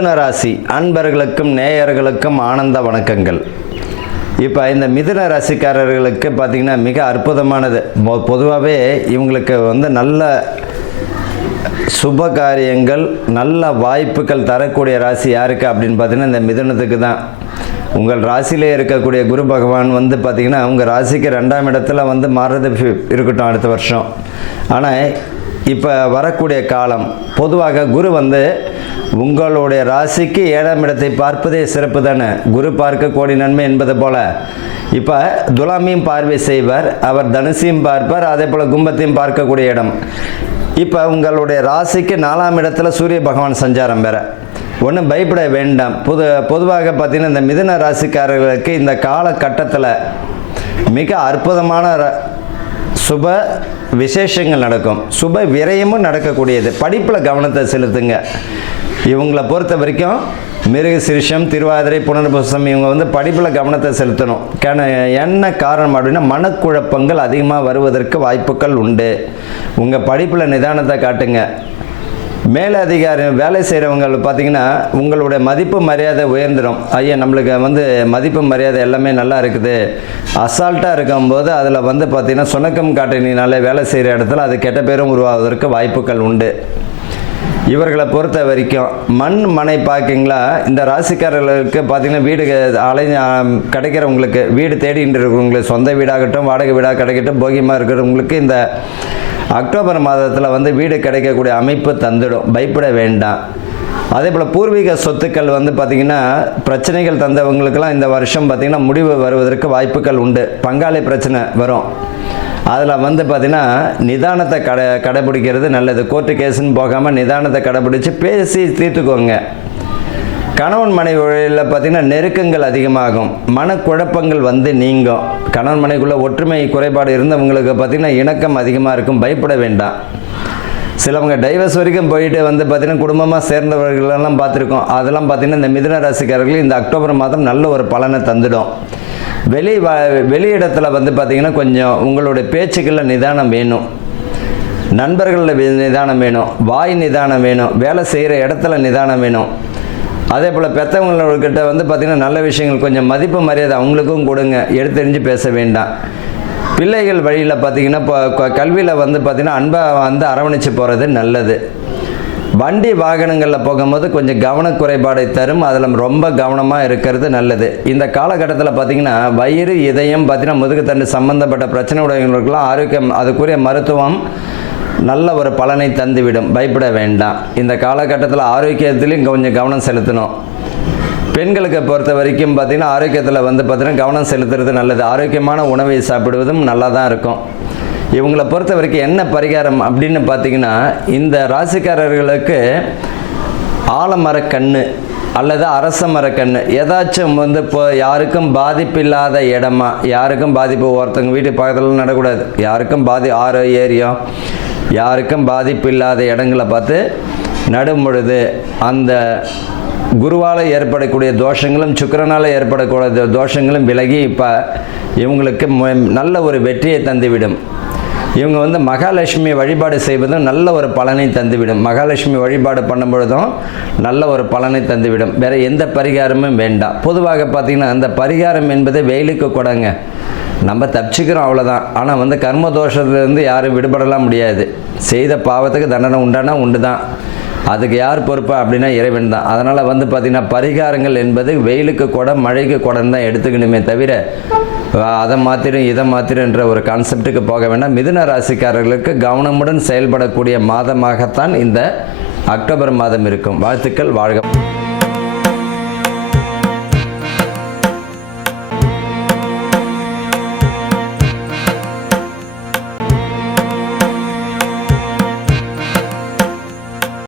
மிதுன ராசி அன்பர்களுக்கும் நேயர்களுக்கும் ஆனந்த வணக்கங்கள். இப்போ இந்த மிதுன ராசிக்காரர்களுக்கு பார்த்திங்கன்னா மிக அற்புதமானது. பொதுவாகவே இவங்களுக்கு நல்ல சுப காரியங்கள், நல்ல வாய்ப்புகள் தரக்கூடிய ராசி யாருக்கு அப்படின்னு பார்த்தீங்கன்னா இந்த மிதுனத்துக்கு தான். உங்கள் ராசியிலே இருக்கக்கூடிய குரு பகவான் பார்த்திங்கன்னா உங்கள் ராசிக்கு 2ஆம் இடத்துல மாறுறது இருக்கட்டும் அடுத்த வருஷம். ஆனால் இப்போ வரக்கூடிய காலம் பொதுவாக குரு உங்களுடைய ராசிக்கு 7ஆம் இடத்தை பார்ப்பதே சிறப்பு தானே. குரு பார்க்க கோடி நன்மை என்பது போல் இப்போ துலாமையும் பார்வை செய்வார், அவர் தனுசையும் பார்ப்பார், அதே போல் கும்பத்தையும் பார்க்கக்கூடிய இடம். இப்போ உங்களுடைய ராசிக்கு 4ஆம் இடத்துல சூரிய பகவான் சஞ்சாரம் பெற ஒன்றும் பயப்பட வேண்டாம். பொதுவாக பார்த்திங்கன்னா இந்த மிதுன ராசிக்காரர்களுக்கு இந்த காலகட்டத்தில் மிக அற்புதமான சுப விசேஷங்கள் நடக்கும், சுப விரயமும் நடக்கக்கூடியது. படிப்பில் கவனத்தை செலுத்துங்க. இவங்களை பொறுத்த வரைக்கும் மிருகசீரிஷம், திருவாதிரை, புனர்பூசம் இவங்க படிப்பில் கவனத்தை செலுத்தணும். என்ன காரணம் அப்படின்னா மனக்குழப்பங்கள் அதிகமாக வருவதற்கு வாய்ப்புகள் உண்டு. உங்கள் படிப்பில் நிதானத்தை காட்டுங்க. மேலதிகாரி வேலை செய்கிறவங்க பார்த்திங்கன்னா உங்களுடைய மதிப்பு மரியாதை உயர்ந்துடும். ஐயா நம்மளுக்கு மதிப்பு மரியாதை எல்லாமே நல்லா இருக்குது, அசால்ட்டாக இருக்கும்போது அதில் பார்த்திங்கன்னா சுணக்கம் காட்டினாலே வேலை செய்கிற இடத்துல அது கெட்ட பேரும் உருவாவதற்கு வாய்ப்புகள் உண்டு. இவர்களை பொறுத்த வரைக்கும் மண் மனை பார்க்கிங்களா, இந்த ராசிக்காரர்களுக்கு பார்த்திங்கன்னா வீடு கிடைக்கிறவங்களுக்கு, வீடு தேடிட்டு இருக்கிறவங்களுக்கு, சொந்த வீடாகட்டும் வாடகை வீடாக கிடைக்கட்டும், போகியமாக இருக்கிறவங்களுக்கு இந்த அக்டோபர் மாதத்தில் வீடு கிடைக்கக்கூடிய அமைப்பு தந்துடும், பயப்பட வேண்டாம். அதே போல் பூர்வீக சொத்துக்கள் பார்த்திங்கன்னா பிரச்சனைகள் தந்தவங்களுக்கெல்லாம் இந்த வருஷம் பார்த்திங்கன்னா முடிவு வருவதற்கு வாய்ப்புகள் உண்டு. பங்காளி பிரச்சனை வரும், அதில் பார்த்திங்கன்னா நிதானத்தை கடைபிடிக்கிறது நல்லது. கோர்ட்டு கேஸுன்னு போகாமல் நிதானத்தை கடைபிடிச்சு பேசி தீர்த்துக்கோங்க. கணவன் மனைவியில் பார்த்திங்கன்னா நெருக்கங்கள் அதிகமாகும், மனக்குழப்பங்கள் நீங்கும். கணவன் மனைவிக்குள்ளே ஒற்றுமை குறைபாடு இருந்தவங்களுக்கு பார்த்திங்கன்னா இணக்கம் அதிகமாக இருக்கும், பயப்பட வேண்டாம். சிலவங்க டைவர்ஸ் வரைக்கும் போயிட்டு பார்த்திங்கன்னா குடும்பமாக சேர்ந்தவர்களெல்லாம் பார்த்துருக்கோம். அதெல்லாம் பார்த்திங்கன்னா இந்த மிதுன ராசிக்காரர்கள் இந்த அக்டோபர் மாதம் நல்ல ஒரு பலனை தந்துடும். வெளியிடத்தில் பார்த்திங்கன்னா கொஞ்சம் உங்களுடைய பேச்சுக்களில் நிதானம் வேணும், நண்பர்களில் நிதானம் வேணும், வாய் நிதானம் வேணும், வேலை செய்கிற இடத்துல நிதானம் வேணும். அதே போல் பெற்றவங்கக்கிட்ட பார்த்திங்கன்னா நல்ல விஷயங்கள் கொஞ்சம் மதிப்பு மரியாதை அவங்களுக்கும் கொடுங்க, எடுத்தெறிஞ்சு பேச வேண்டாம். பிள்ளைகள் வழியில் பார்த்திங்கன்னா இப்போ கல்வியில் பார்த்திங்கன்னா அன்பாக அரவணைச்சு போகிறது நல்லது. வண்டி வாகனங்களில் போகும்போது கொஞ்சம் கவனக்குறைபாடை தரும், அதில் ரொம்ப கவனமாக இருக்கிறது நல்லது. இந்த காலகட்டத்தில் பார்த்திங்கன்னா வயிறு, இதயம், பார்த்திங்கன்னா முதுகுத்தண்டு சம்மந்தப்பட்ட பிரச்சனை உடையவங்களுக்கெல்லாம் ஆரோக்கியம், அதுக்குரிய மருத்துவம் நல்ல ஒரு பலனை தந்துவிடும், பயப்பட வேண்டாம். இந்த காலகட்டத்தில் ஆரோக்கியத்திலையும் கொஞ்சம் கவனம் செலுத்தணும். பெண்களுக்கு பொறுத்த வரைக்கும் பார்த்திங்கன்னா ஆரோக்கியத்தில் பார்த்திங்கன்னா கவனம் செலுத்துறது நல்லது. ஆரோக்கியமான உணவை சாப்பிடுவதும் நல்லா தான் இருக்கும். இவங்களை பொறுத்த வரைக்கும் என்ன பரிகாரம் அப்படின்னு பார்த்திங்கன்னா இந்த ராசிக்காரர்களுக்கு ஆலமரக்கன்று அல்லது அரச மரக்கன்று ஏதாச்சும் இப்போ யாருக்கும் பாதிப்பு இல்லாத இடமா, யாருக்கும் பாதிப்பு, ஒருத்தவங்க வீட்டு பக்கத்தில் நடக்கூடாது, யாருக்கும் ஆறு ஏரியா யாருக்கும் பாதிப்பு இல்லாத இடங்களை பார்த்து நடும் பொழுது அந்த குருவால் ஏற்படக்கூடிய தோஷங்களும் சுக்கிரனால் ஏற்படக்கூடிய தோஷங்களும் விலகி இப்போ இவங்களுக்கு நல்ல ஒரு வெற்றியை தந்துவிடும். இவங்க மகாலட்சுமி வழிபாடு செய்வதும் நல்ல ஒரு பலனை தந்துவிடும். மகாலட்சுமி வழிபாடு பண்ணும் பொழுதும் நல்ல ஒரு பலனை தந்துவிடும். வேறு எந்த பரிகாரமும் வேண்டாம். பொதுவாக பார்த்திங்கன்னா அந்த பரிகாரம் என்பது வெயிலுக்கு கூடங்க, நம்ம தப்பிச்சுக்கிறோம் அவ்வளோதான். ஆனால் கர்ம தோஷத்துலேருந்து யாரும் விடுபடலாம் முடியாது. செய்த பாவத்துக்கு தண்டனை உண்டானா உண்டு தான், அதுக்கு யார் பொறுப்பா அப்படின்னா இறைவன் தான். அதனால் பார்த்திங்கன்னா பரிகாரங்கள் என்பது வெயிலுக்கு கூட மழைக்கு கூடன்னு தான் எடுத்துக்கணுமே தவிர அதை மாற்றிடும் இதை மாற்றிடுன்ற ஒரு கான்செப்டுக்கு போக வேண்டாம். மிதுன ராசிக்காரர்களுக்கு கவனமுடன் செயல்படக்கூடிய மாதமாகத்தான் இந்த அக்டோபர் மாதம் இருக்கும். வாழ்த்துக்கள், வாழ்க.